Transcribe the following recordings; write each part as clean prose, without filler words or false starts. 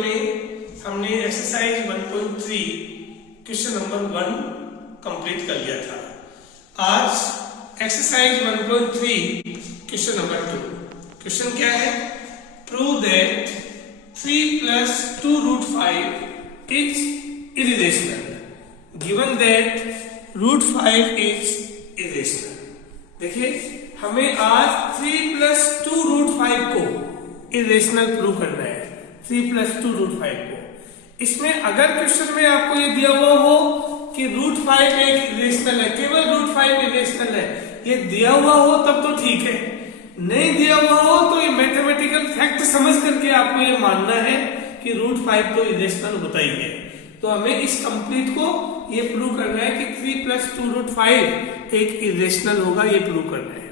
में हमने exercise 1.3 question number 1 complete कर लिया था। आज एक्सरसाइज 1.3 क्वेश्चन नंबर 2। क्वेश्चन क्या है? Prove that 3 plus 2 root 5 is irrational given that root 5 is irrational। देखिए हमें आज 3 plus 2 root 5 को इरेशनल प्रूव करना है। 3 plus 2 root 5 को। इसमें अगर क्वेश्चन में आपको ये दिया हुआ हो कि रूट 5 एक इरेशनल है, केवल रूट 5 इरेशनल है, ये दिया हुआ हो तब तो ठीक है, नहीं दिया हुआ हो तो ये मैथमेटिकल फैक्ट समझ करके आपको ये मानना है कि रूट 5 तो इरेशनल होता ही है। तो हमें इस कंप्लीट को ये प्रूव करना है कि 3 plus 2 root 5 एक इरेशनल होगा, ये प्रूव करना है।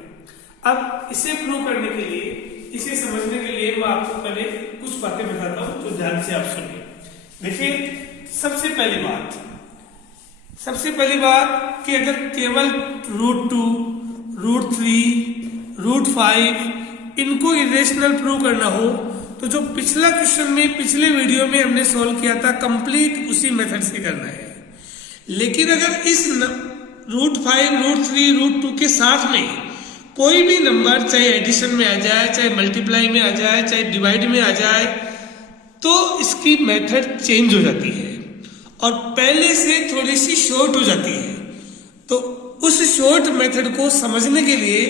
अब इसे प्रूव करने के लिए, इसे समझने के लिए मैं आपको पहले कुछ बातें बताता हूं, तो ध्यान से आप सुनिए। देखिए सबसे पहली बात कि अगर केवल रूट 2, रूट 3, रूट 5 इनको इरेशनल प्रूव करना हो तो जो पिछला क्वेश्चन में, पिछले वीडियो में हमने सॉल्व किया था, कंप्लीट उसी मेथड से करना है। लेकिन अगर इस रूट 5, रूट 3, रूट 2 के साथ में कोई भी नंबर, चाहे एडिशन में आ जाए, चाहे मल्टीप्लाई में आ जाए, चाहे डिवाइड में आ जाए, तो इसकी मेथड चेंज हो जाती है और पहले से थोड़ी सी शॉर्ट हो जाती है। तो उस शॉर्ट मेथड को समझने के लिए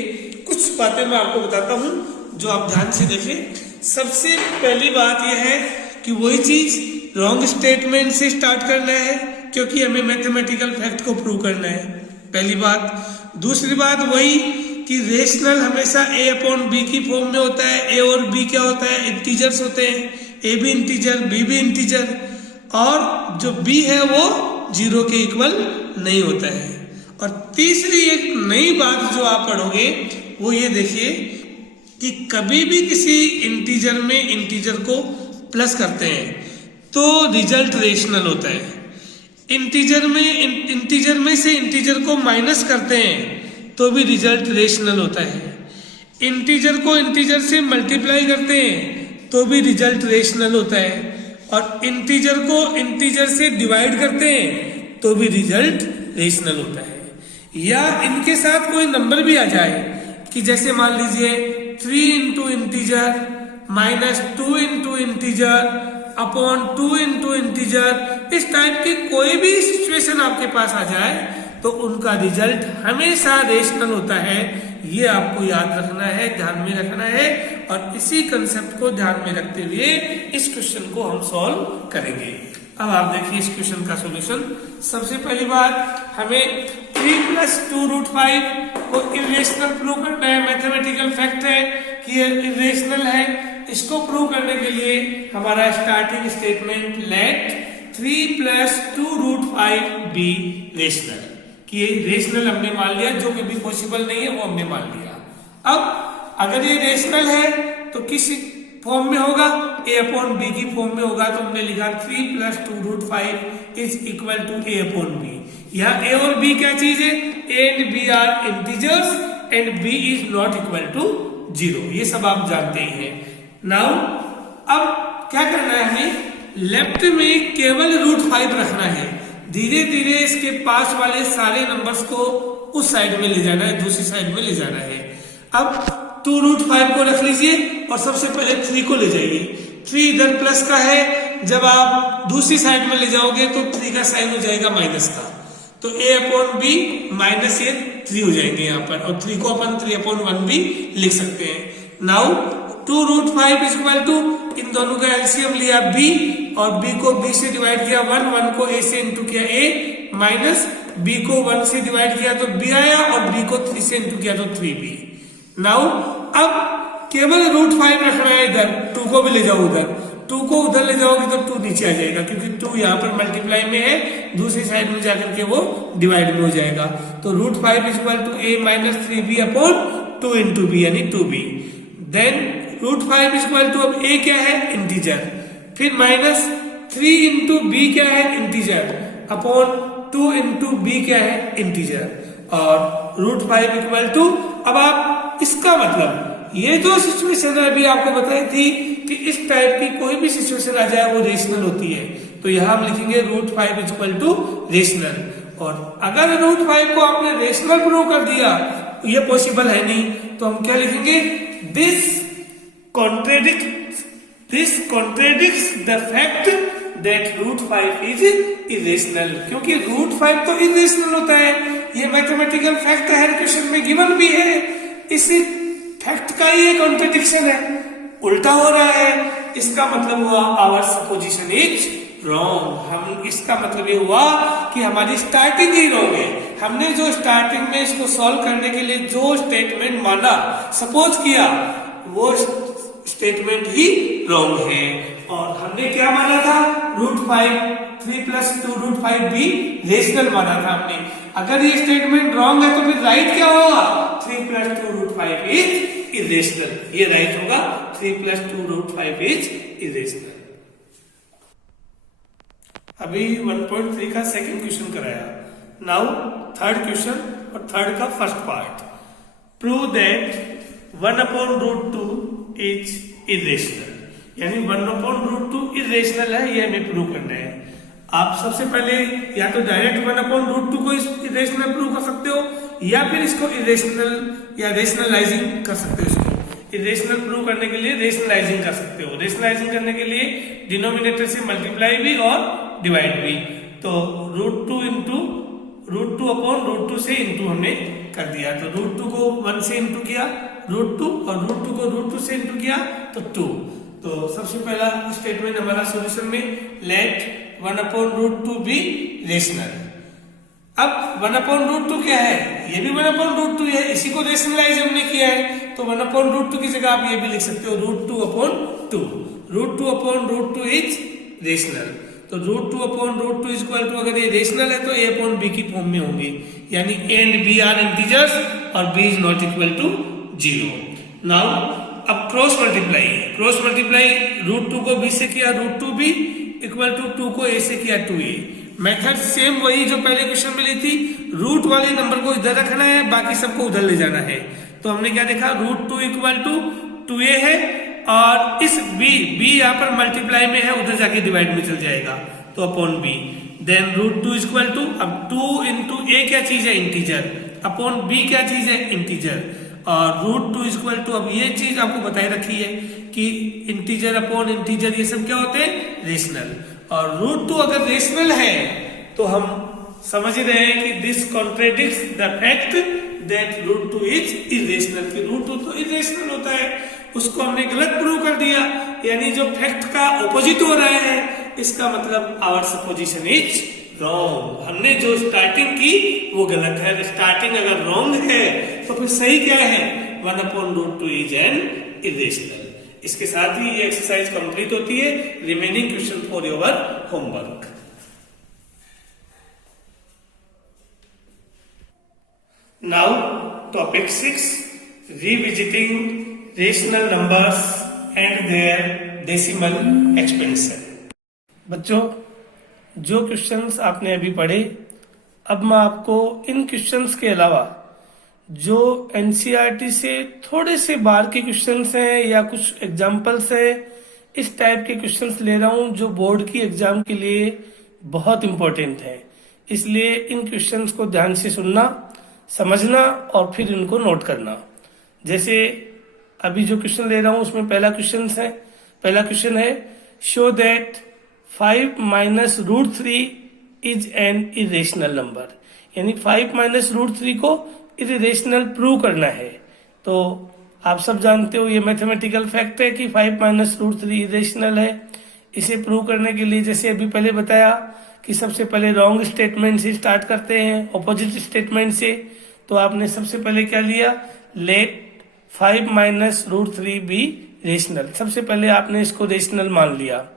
कुछ बातें मैं आपको बताता हूं, जो आप ध्यान से देखें। सबसे पहली बात यह है कि वही चीज रॉन्ग स्टेटमेंट से स्टार्ट करना है, क्योंकि हमें मैथमेटिकल फैक्ट को प्रूव करना है, पहली बात। दूसरी बात वही कि रेशनल हमेशा a अपॉन बी की फॉर्म में होता है। a और b क्या होता है? इंटीजर्स होते हैं, a भी इंटीजर, b भी इंटीजर, और जो b है वो 0 के इक्वल नहीं होता है। और तीसरी एक नई बात जो आप पढ़ोगे वो ये देखिए कि कभी भी किसी इंटीजर में इंटीजर को प्लस करते हैं तो रिजल्ट रेशनल होता है। इंटीजर में से इंटीजर को माइनस करते हैं तो भी रिजल्ट रेशनल होता है। इंटीजर को इंटीजर से मल्टीप्लाई करते हैं तो भी रिजल्ट रेशनल होता है, और इंटीजर को इंटीजर से डिवाइड करते हैं तो भी रिजल्ट रेशनल होता है। या इनके साथ कोई नंबर भी आ जाए कि जैसे मान लीजिए 3 into integer minus 2 into integer upon 2 into integer, इस टाइप की कोई भी सिचुएशन आपके पास आ जाए तो उनका रिजल्ट हमेशा रेशनल होता है। ये आपको याद रखना है, ध्यान में रखना है, और इसी कंसेप्ट को ध्यान में रखते हुए इस क्वेश्चन को हम सॉल्व करेंगे। अब आप देखिए इस क्वेश्चन का सॉल्यूशन। सबसे पहली बात, हमें 3 plus 2 root 5 को इरेशनल प्रूव करना है। मैथमेटिकल फैक्ट है कि ये इरेशनल है। इसको प्रूव करने के लिए हमारा starting statement let 3 plus 2 root 5 B rational, कि ये रेशनल हमने मान लिया, जो कि भी पॉसिबल नहीं है वो हमने मान लिया। अब अगर ये रेशनल है तो किस फॉर्म में होगा? a अपॉन बी की फॉर्म में होगा। तो हमने लिखा 3 plus 2 root 5 is equal to a upon B. यहाँ a और b क्या चीज है? a and b are integers and b is not equal to 0, ये सब आप जानते ही हैं। नाउ अब क्या करना है हमें? लेफ्ट में केवल रूट 5 रखना है। धीरे धीरे इसके पास वाले सारे नंबर्स को उस साइड में ले जाना है, दूसरी साइड में ले जाना है। अब 2 root 5 को रख लीजिए और सबसे पहले 3 को ले जाइए। 3 इधर प्लस का है, जब आप दूसरी साइड में ले जाओगे तो 3 का साइन हो जाएगा माइनस का, तो a अपॉन बी माइनस ये 3 हो जाएंगे यहाँ पर, और 3 को अपन 3 अपॉन 1 भी लिख सकते हैं। Now 2 root 5 is equal to, इन दोनों का एलसीएम लिया b और b को b से डिवाइड किया 1 को a से इंटू किया a, माइनस b को 1 से डिवाइड किया तो b आया, और b को 3 से इंटू किया तो 3b। नाउ अब केवल रूट 5 रखना है इधर, 2 को भी ले जाओ उधर, 2 को उधर ले जाओगे तो 2 नीचे आ जाएगा, क्योंकि 2 यहाँ पर मल्टीप्लाई में है, दूसरी साइड में जाकर के वो डिवाइड में हो जाएगा। तो root 5 is equal to a minus 3b upon 2 into b, यानी 2b। Then root 5 is equal to, अब a क्या है? इंटीजर, फिर माइनस 3 इंटू b क्या है? इंटीजर, अपॉन 2 इंटू b क्या है? इंटीजर, और रूट 5 इक्वल टू, अब आप इसका मतलब ये जो सिचुएशन है अभी आपको बताई थी कि इस टाइप की कोई भी सिचुएशन आ जाए वो रेशनल होती है, तो यहाँ हम लिखेंगे √5 इक्वल टू रेशनल। और अगर √5 को आपने रेशनल प्रूव कर दिया, ये पॉसिबल है नहीं, तो हम क्या लिखेंगे, this contradicts the fact that √5 is irrational. क्योंकि √5 तो इरेशनल होता है, ये मैथमेटिकल फैक्ट हर क्वेश्चन में गिवन भी है, इसी फैक्ट का ही एक कॉन्ट्रडिक्शन है, उल्टा हो रहा है, इसका मतलब हुआ आवर सपोजिशन इज रॉन्ग। हम इसका मतलब ये हुआ कि हमारी स्टार्टिंग ही रॉन्ग है। हमने जो स्टार्टिंग में इसको सॉल्व करने के लिए जो स्टेटमेंट माना, सपोज किया, वो स्टेटमेंट ही रॉन्ग है। और हमने क्या माना था, √5 3 + 2 √5 भी रेशनल माना था हमने। अगर ये स्टेटमेंट रॉन्ग है तो फिर राइट क्या होगा, 3 + 2 √5 इज इरेशनल। ये राइट होगा, 3 + 2 √5 इज इरेशनल। अभी 1.3 का सेकंड क्वेश्चन कराया। नाउ थर्ड क्वेश्चन और थर्ड का first part, prove that 1/√2 is irrational. यानी 1/√2 इरेशनल है, ये हमें प्रूव करना है। आप सबसे पहले या तो डायरेक्ट 1/√2 को इरेशनल प्रूव कर सकते हो, या फिर इसको इरेशनल या रेशनलाइजिंग कर सकते हो। इसको इरेशनल प्रूव करने के लिए रेशनलाइजिंग कर सकते हो। रेशनलाइजिंग करने के लिए डिनोमिनेटर से मल्टीप्लाई भी और डिवाइड भी। तो √2 से इंटू हमने कर दिया, तो √2 को 1 से इंटू किया √2, और √2 को √2 से इंटू किया तो 2। तो सबसे पहला स्टेटमेंट हमारा सॉल्यूशन में, लेट 1/√2 बी रेशनल। अब 1/√2 क्या है, ये भी 1/√2 है, इसी को रेशनलाइज हमने किया है, तो 1/√2 की जगह आप ये भी लिख सकते हो √2/2। √2/√2 इज रेशनल। तो √2/√2 इक्वल टू, अगर ये रेशनल है तो a/b की फॉर्म में होंगे, यानी a and b are integers और b is not equal to 0। Now अब क्रॉस मल्टीप्लाई √2 को b से किया √2b इक्वल टू 2 को a से किया 2a। मेथड सेम वही जो पहले क्वेश्चन में ली थी, रूट वाले नंबर को इधर रखना है, बाकी सबको उधर ले जाना है। तो हमने क्या देखा, √2 इक्वल टू 2a है, और इस b यहाँ पर मल्टीप्लाई में है, उधर जाके डिवाइड में चल जाएगा, तो upon b। Then √2 equal to, अब 2 इंटू a क्या चीज है, इंटीजर, अपॉन b क्या चीज है, इंटीजर, और √2 इक्वल टू, अब ये चीज आपको बताई रखी है कि इंटीजर अपॉन इंटीजर ये सब क्या होते हैं, रेशनल। और √2 अगर रेशनल है तो हम समझ रहे हैं कि this contradicts the fact that √2 is irrational, कि √2 तो इरेशनल होता है, उसको हमने गलत प्रूव कर दिया, यानी जो फैक्ट का ऑपोजिट हो रहा है, इसका मतलब आवर सपोजिशन इज रॉन्ग। हमने जो स्टार्टिंग की वो गलत है। स्टार्टिंग अगर रॉन्ग है तो फिर सही क्या है, 1/√2 इज एन इरेशनल। इसके साथ ही ये एक्सरसाइज कंप्लीट होती है। Remaining question for your homework. Now topic 6, revisiting rational numbers and their decimal expansion. बच्चों, जो क्वेश्चंस आपने अभी पढ़े, अब मैं आपको इन क्वेश्चंस के अलावा जो एनसीईआरटी से थोड़े से बाहर के क्वेश्चंस हैं या कुछ एग्जाम्पल्स हैं, इस टाइप के क्वेश्चंस ले रहा हूं जो बोर्ड की एग्जाम के लिए बहुत इंपॉर्टेंट है। इसलिए इन क्वेश्चंस को ध्यान से सुनना, समझना और फिर इनको नोट करना। जैसे अभी जो क्वेश्चन ले रहा हूं उसमें पहला क्वेश्चन है show that 5 - √3 is an irrational number. यानी 5 - √3 को इरेशनल प्रूव करना है। तो आप सब जानते हो ये मैथमेटिकल फैक्ट है कि 5 - √3 इरेशनल है। इसे प्रूव करने के लिए जैसे अभी पहले बताया कि सबसे पहले रॉन्ग स्टेटमेंट से स्टार्ट करते हैं, ऑपोजिट स्टेटमेंट से। तो आपने सबसे पहले क्या लिया, लेट 5 - √3 बी रेशनल। सबसे पहले आपने इसको रेशनल मान लिया।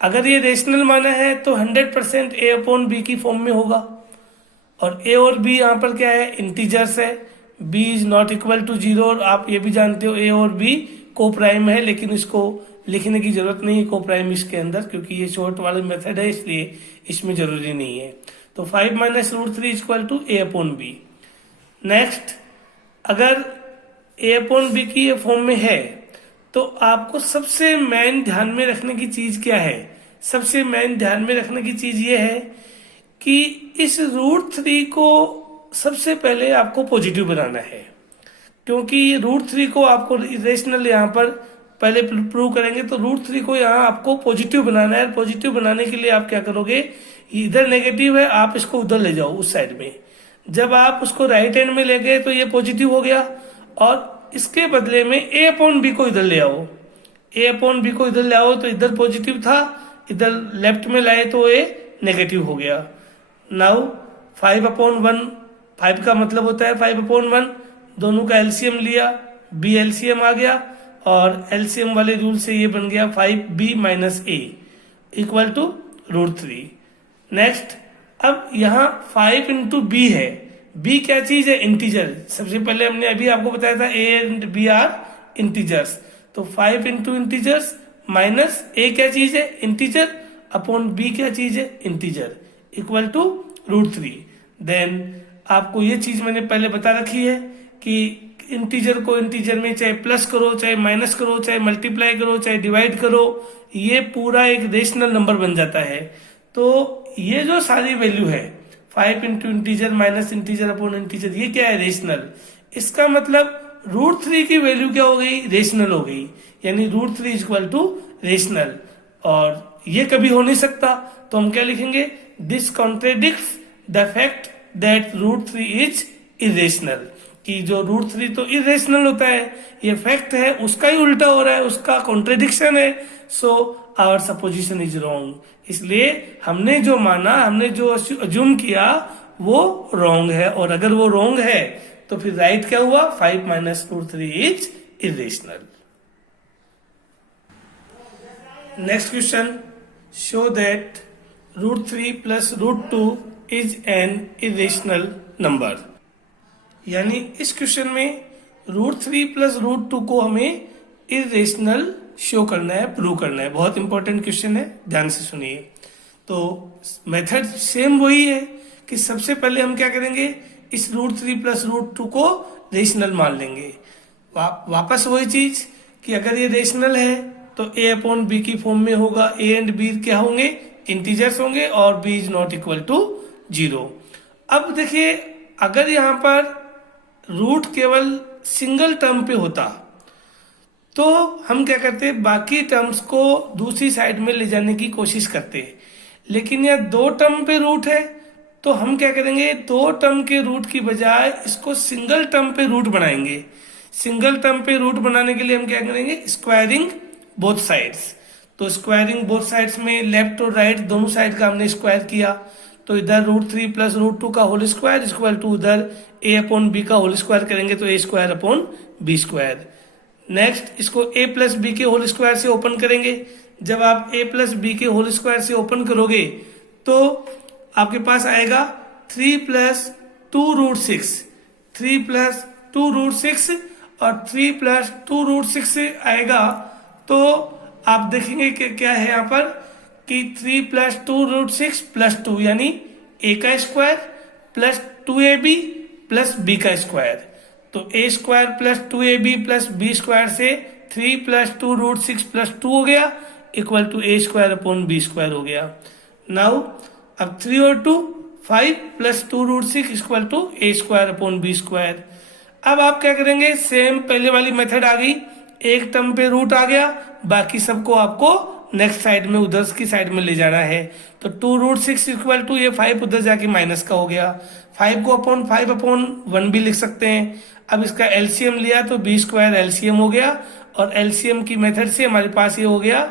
अगर ये रेशनल माना है तो 100% a/b की फॉर्म में होगा, और a और b यहाँ पर क्या है, इंटीजर्स है, b is not equal to 0। और आप ये भी जानते हो a और b को प्राइम है, लेकिन इसको लिखने की जरूरत नहीं है को प्राइम इसके अंदर, क्योंकि ये शॉर्ट वाला मेथड है, इसलिए इसमें जरूरी नहीं है। तो 5 - √3 इक्वल टू a/b। नेक्स्ट, अगर a/b की ये फॉर्म में है तो आपको सबसे मेन ध्यान में रखने की चीज क्या है? सबसे मेन ध्यान में रखने की चीज ये है कि इस √3 को सबसे पहले आपको पॉजिटिव बनाना है, क्योंकि √3 को आपको इरेशनल यहाँ पर पहले प्रूव करेंगे, तो √3 को यहाँ आपको पॉजिटिव बनाना है। पॉजिटिव बनाने के लिए आप क्या करोगे, इधर नेगेटिव है, आप इसको उधर ले जाओ उस साइड में। जब आप उसको राइट हैंड में ले गए तो ये पॉजिटिव हो गया, और इसके बदले में a/b को इधर ले आओ। a/b को इधर ले आओ तो इधर पॉजिटिव था, इधर लेफ्ट में लाए तो ये नेगेटिव हो गया। नाउ 5/1, 5 का मतलब होता है 5/1, दोनों का एलसीएम लिया, b एलसीएम आ गया, और एलसीएम वाले रूल से ये बन गया 5b - a equal to √3। Next, अब यहाँ 5 × b है। b क्या चीज है? इंटीजर। सबसे पहले हमने अभी आपको बताया था a and b are integers, तो 5 × इंटीजर्स माइनस a क्या चीज है? इंटीजर, अपॉन b क्या चीज है? Integer, equal to √3। देन आपको ये चीज मैंने पहले बता रखी है कि इंटीजर को इंटीजर में चाहे प्लस करो, चाहे माइनस करो, चाहे मल्टीप्लाई करो, चाहे डिवाइड करो, ये पूरा एक रेशनल नंबर बन जाता है। तो ये जो सारी वैल्यू है 5 × integer minus integer upon integer, ये क्या है? रेशनल। इसका मतलब √3 की वैल्यू क्या हो गई? रेशनल हो गई, यानी √3 इक्वल टू रेशनल। और ये कभी हो नहीं सकता, तो हम क्या लिखेंगे? This contradicts the fact that √3 is irrational. कि जो √3 तो इरेशनल होता है, ये फैक्ट है, उसका ही उल्टा हो रहा है, उसका कॉन्ट्रेडिक्शन है। So our supposition is wrong. इसलिए हमने जो माना, हमने जो अज्यूम किया वो रॉन्ग है, और अगर वो रॉन्ग है तो फिर राइट क्या हुआ? 5 - √3 is irrational. Next question, show that √3 + √2 is an irrational number. यानी इस क्वेश्चन में √3 + √2 को हमें इरेशनल शो करना है, प्रूव करना है। बहुत इंपॉर्टेंट क्वेश्चन है, ध्यान से सुनिए। तो मेथड सेम वही है कि सबसे पहले हम क्या करेंगे, इस √3 + √2 को रेशनल मान लेंगे। वापस वही चीज कि अगर ये रेशनल है तो a/b की फॉर्म में होगा। a एंड b क्या होंगे? इंटीजर्स होंगे, और b is not equal to 0। अब देखिए, अगर यहाँ पर रूट केवल सिंगल टर्म पे होता तो हम क्या करते, बाकी टर्म्स को दूसरी साइड में ले जाने की कोशिश करते। लेकिन यह 2 टर्म पे रूट है, तो हम क्या करेंगे, 2 टर्म के रूट की बजाय इसको सिंगल टर्म पे रूट बनाएंगे। सिंगल टर्म पे रूट बनाने के लिए हम क्या करेंगे? Squaring both sides. तो स्क्वायरिंग बोथ साइड्स में लेफ्ट और राइट दोनों साइड का हमने स्क्वायर किया, तो इधर √3 + √2 का होल स्क्वायर इक्वल टू उधर a/b का होल स्क्वायर करेंगे तो a²/b²। नेक्स्ट, इसको a + b के होल स्क्वायर से ओपन करेंगे। जब आप a + b के होल स्क्वायर से ओपन करोगे तो आपके पास आएगा 3 + 2√6, 3 + 2√6, और 3 + 2√6 आएगा। तो आप देखेंगे कि क्या है यहाँ पर कि 3 + 2√6 + 2 यानी a का स्क्वायर प्लस 2ab + b का स्क्वायर। तो a² + 2ab + b² से 3 + 2√6 + 2 हो गया इक्वल टू a²/b² हो गया। नाउ अब 3 और 2 5 + 2√6 इक्वल टू a²/b²। अब आप क्या करेंगे, सेम पहले वाली मेथड आ गई, एक टर्म पे रूट आ गया, बाकी सबको आपको नेक्स्ट साइड में उधर की साइड में ले जाना है। तो 2√6 इक्वल टू ये 5 उधर जाके माइनस का हो गया, 5 को अपॉन 5/1 भी लिख सकते हैं। अब इसका एलसीएम लिया तो b² एलसीएम हो गया, और एलसीएम की मेथड से हमारे पास ये हो गया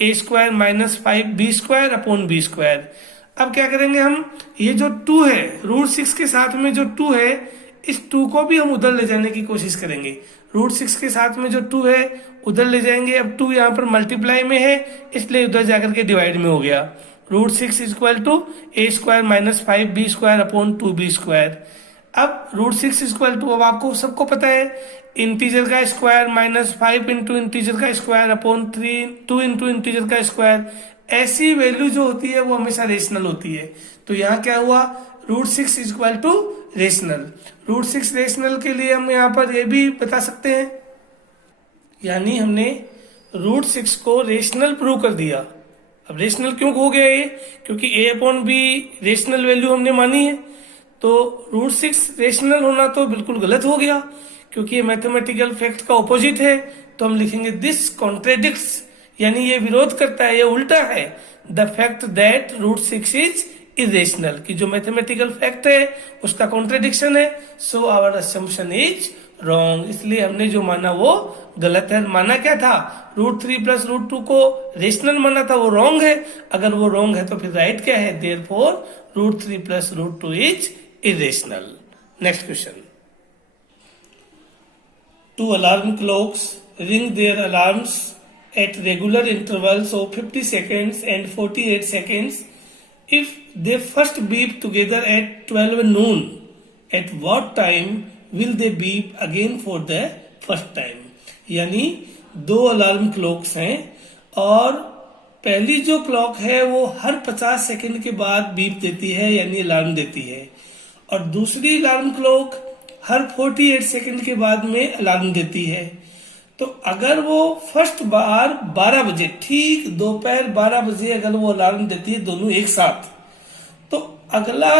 a² - 5b²/b²। अब क्या करेंगे हम, ये जो 2 है √6 के साथ में जो 2 है, इस 2 को भी हम उधर ले जाने की कोशिश करेंगे। √6 के साथ में जो 2 है उधर ले जाएंगे। अब 2 यहाँ पर मल्टीप्लाई में है इसलिए उधर जाकर के डिवाइड में हो गया। √6 इक्वल टू a² - 5b²/2b²। अब √6 इक्वल टू, अब आपको सबको पता है इंटीजर का स्क्वायर माइनस 5 × इंटीजर का स्क्वायर अपॉन 2 × इंटीजर का स्क्वायर। ऐसी वैल्यू जो होती है वो हमेशा रेशनल होती है। तो यहाँ क्या हुआ, √6 इक्वल टू रेशनल। √6 रेशनल के लिए हम यहाँ पर ये भी बता सकते हैं यानी हमने √6 को रेशनल प्रूव कर दिया। अब रेशनल क्यों हो गया ये? क्योंकि a/b रेशनल वैल्यू हमने मानी है, तो √6 रेशनल होना तो बिल्कुल गलत हो गया, क्योंकि ये मैथमेटिकल फैक्ट का ऑपोजिट है। तो हम लिखेंगे दिस कॉन्ट्रेडिक्ट्स, यानी ये विरोध करता है, ये उल्टा है, the fact that √6 is irrational, कि जो मैथमेटिकल फैक्ट है उसका कॉन्ट्रेडिक्शन है। So our assumption is wrong, इसलिए हमने जो माना वो गलत है। माना क्या था? √3 + √2 को रेशनल माना था, वो रॉन्ग है। अगर वो रॉन्ग है तो फिर राइट क्या है? Therefore √3 + √2 is irrational. Next question. Two alarm clocks ring their alarms at regular intervals of 50 seconds and 48 seconds. If they first beep together at 12 noon, at what time will they beep again for the first time? यानी दो alarm clocks हैं और पहली जो clock है वो हर 50 second के बाद बीप देती है, यानी अलार्म देती है, और दूसरी अलार्म क्लॉक हर 48 सेकंड के बाद में अलार्म देती है। तो अगर वो फर्स्ट बार 12 बजे, ठीक दोपहर 12 बजे अगर वो अलार्म देती है दोनों एक साथ, तो अगला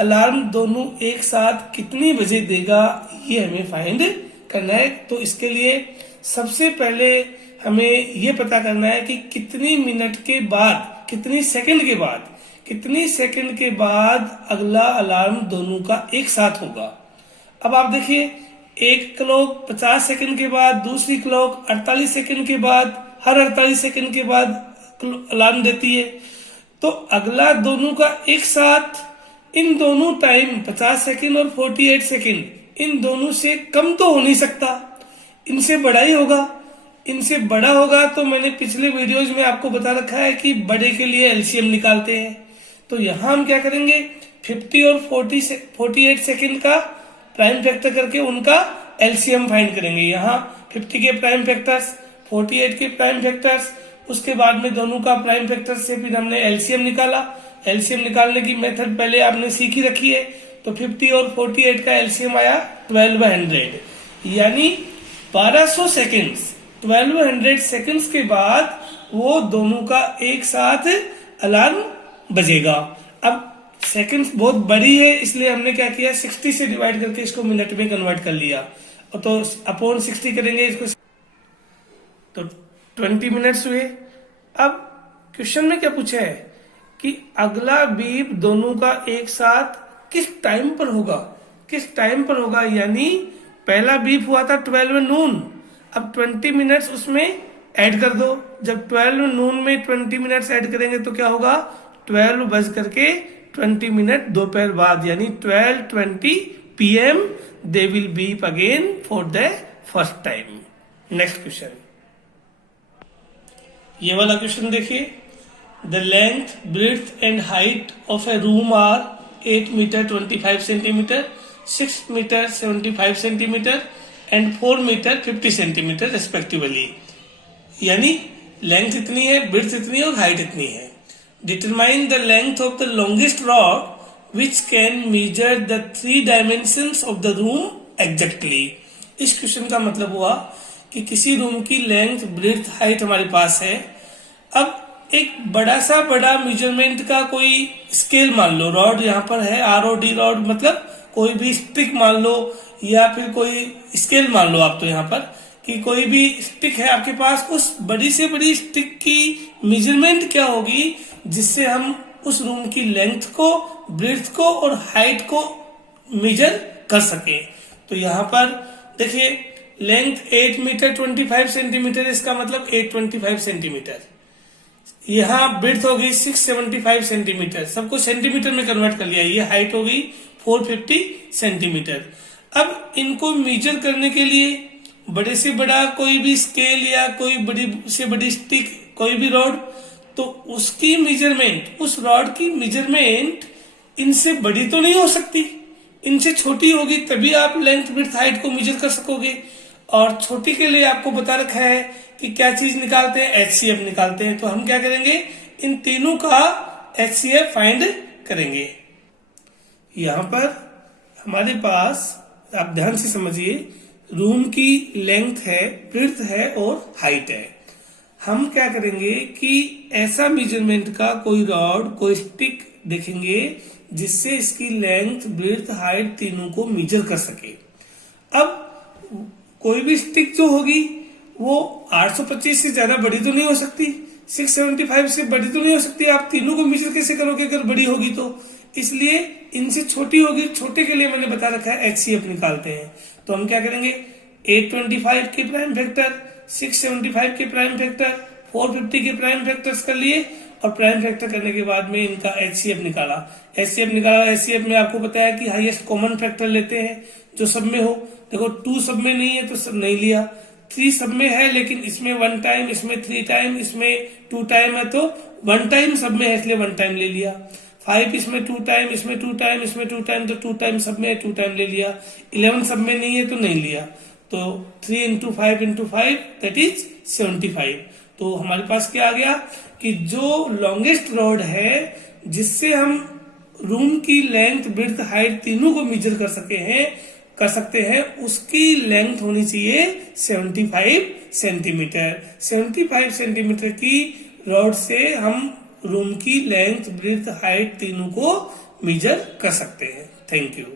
अलार्म दोनों एक साथ कितनी बजे देगा ये हमें फाइंड करना है। तो इसके लिए सबसे पहले हमें ये पता करना है कि कितनी मिनट के बाद, कितनी सेकंड के बाद अगला अलार्म दोनों का एक साथ होगा। अब आप देखिए, एक क्लॉक 50 सेकंड के बाद, दूसरी क्लॉक 48 सेकंड के बाद, हर 48 सेकंड के बाद अलार्म देती है। तो अगला दोनों का एक साथ, इन दोनों टाइम 50 सेकंड और 48 सेकंड, इन दोनों से कम तो हो नहीं सकता, इनसे बड़ा ही होगा। इनसे बड़ा होगा तो मैंने पिछले वीडियोज में आपको बता रखा है कि बड़े के लिए एलसीएम निकालते हैं। तो यहां हम क्या करेंगे, 50 और 48 सेकंड का प्राइम फैक्टर करके उनका एलसीएम फाइंड करेंगे। यहाँ 50 के प्राइम फैक्टर्स, 48 के प्राइम फैक्टर्स, उसके बाद में दोनों का प्राइम फैक्टर से फिर हमने एलसीएम निकाला। एलसीएम निकालने की मेथड पहले आपने सीखी रखी है। तो 50 और 48 का एलसीएम आया 1200, यानी 1200 सेकेंड्स, 1200 सेकेंड्स के बाद वो दोनों का एक साथ अलार्म बजेगा। अब सेकंड्स बहुत बड़ी है, इसलिए हमने क्या किया, 60 से डिवाइड करके इसको मिनट में कन्वर्ट कर लिया, तो अपॉन 60 करेंगे इसको, तो 20 मिनट्स हुए। अब क्वेश्चन में क्या पूछा है कि अगला बीप दोनों का एक साथ किस टाइम पर होगा, यानी पहला बीप हुआ था 12 नून, अब 20 मिनट्स उसमें ऐड कर दो। जब 12 नून में 20 मिनट्स ऐड करेंगे तो क्या होगा, 12 बज करके 20 मिनट दोपहर बाद, यानी 12:20 PM they will beep again for the first time. Next question, ये वाला क्वेश्चन देखिए, the length, breadth and height of a room are 8 metre 25 centimetre, 6 metre 75 centimetre and 4 metre 50 centimetre respectively. यानी लेंथ इतनी है, breadth इतनी है और height इतनी है। Determine the length of the longest rod which can measure the 3 dimensions of the room exactly. इस question का मतलब हुआ कि किसी रूम की लेंथ, ब्रेड्थ, हाइट हमारे पास है। अब एक बड़ा मेजरमेंट का कोई स्केल मान लो, रॉड यहाँ पर है, ROD रॉड, मतलब कोई भी स्टिक मान लो या फिर कोई स्केल मान लो आप, तो यहाँ पर कि कोई भी स्टिक है आपके पास, उस बड़ी से बड़ी स्टिक की मेजरमेंट क्या होगी जिससे हम उस रूम की लेंथ को, ब्रेड्थ को और हाइट को मेजर कर सके। तो यहाँ पर देखिए, लेंथ 8 मीटर 25 सेंटीमीटर, इसका मतलब 825 सेंटीमीटर। यहाँ ब्रेड्थ हो गई 675 सेंटीमीटर, सबको सेंटीमीटर में कन्वर्ट कर लिया। ये हाइट हो गई 450 सेंटीमीटर। अब इनको मेजर करने के लिए बड़े से बड़ा कोई भी स्केल या कोई बड़ी से बड़ी स्टिक, कोई भी रॉड, तो उसकी मेजरमेंट, उस रॉड की मेजरमेंट इनसे बड़ी तो नहीं हो सकती, इनसे छोटी होगी, तभी आप लेंथ, ब्रेड्थ, हाइट को मेजर कर सकोगे। और छोटी के लिए आपको बता रखा है कि क्या चीज निकालते हैं, HCF निकालते हैं। तो हम क्या करेंगे, इन तीनों का HCF फाइंड करेंगे। यहां पर हमारे पास, आप ध्यान से समझिए, रूम की लेंथ है, ब्रेड्थ है और हाइट है। हम क्या करेंगे कि ऐसा मेजरमेंट का कोई रॉड, कोई स्टिक देखेंगे जिससे इसकी लेंथ, ब्रेड्थ, हाइट तीनों को मेजर कर सके। अब कोई भी स्टिक जो होगी वो 825 से ज्यादा बड़ी तो नहीं हो सकती, 675 से बड़ी तो नहीं हो सकती। आप तीनों को मेजर कैसे करोगे अगर बड़ी होगी तो? इसलिए इनसे छोटी होगी। छोटे के लिए मैंने बता रखा है HCF निकालते हैं। तो हम क्या करेंगे, 825 के प्राइम फैक्टर, 675 के प्राइम फैक्टर, 450 के प्राइम फैक्टर्स कर लिए और प्राइम फैक्टर करने के बाद में इनका HCF निकाला। HCF में आपको पता है कि हाईएस्ट कॉमन फैक्टर लेते हैं जो सब में हो। देखो 2 सब में नहीं है तो सब नहीं लिया, 3 सब में है लेकिन इसमें 1 टाइम, इसमें 3 टाइम, इसमें 2 टाइम है तो 1 टाइम सब में है इसलिए 1 टाइम ले लिया। 5 इसमें 2 टाइम, इसमें 2 टाइम, इसमें 2 टाइम तो 2 टाइम सब में है, 2 टाइम ले लिया। 11 सब में नहीं है तो नहीं लिया। तो 3 इंटू 5 इंटू 5 दैट इज 75। तो हमारे पास क्या आ गया कि जो लॉन्गेस्ट रॉड है जिससे हम रूम की लेंथ, ब्रेड्थ, हाइट तीनों को मेजर कर सकते हैं उसकी लेंथ होनी चाहिए 75 सेंटीमीटर। 75 सेंटीमीटर की रॉड से हम रूम की लेंथ, ब्रेड्थ, हाइट तीनों को मेजर कर सकते हैं। Thank you.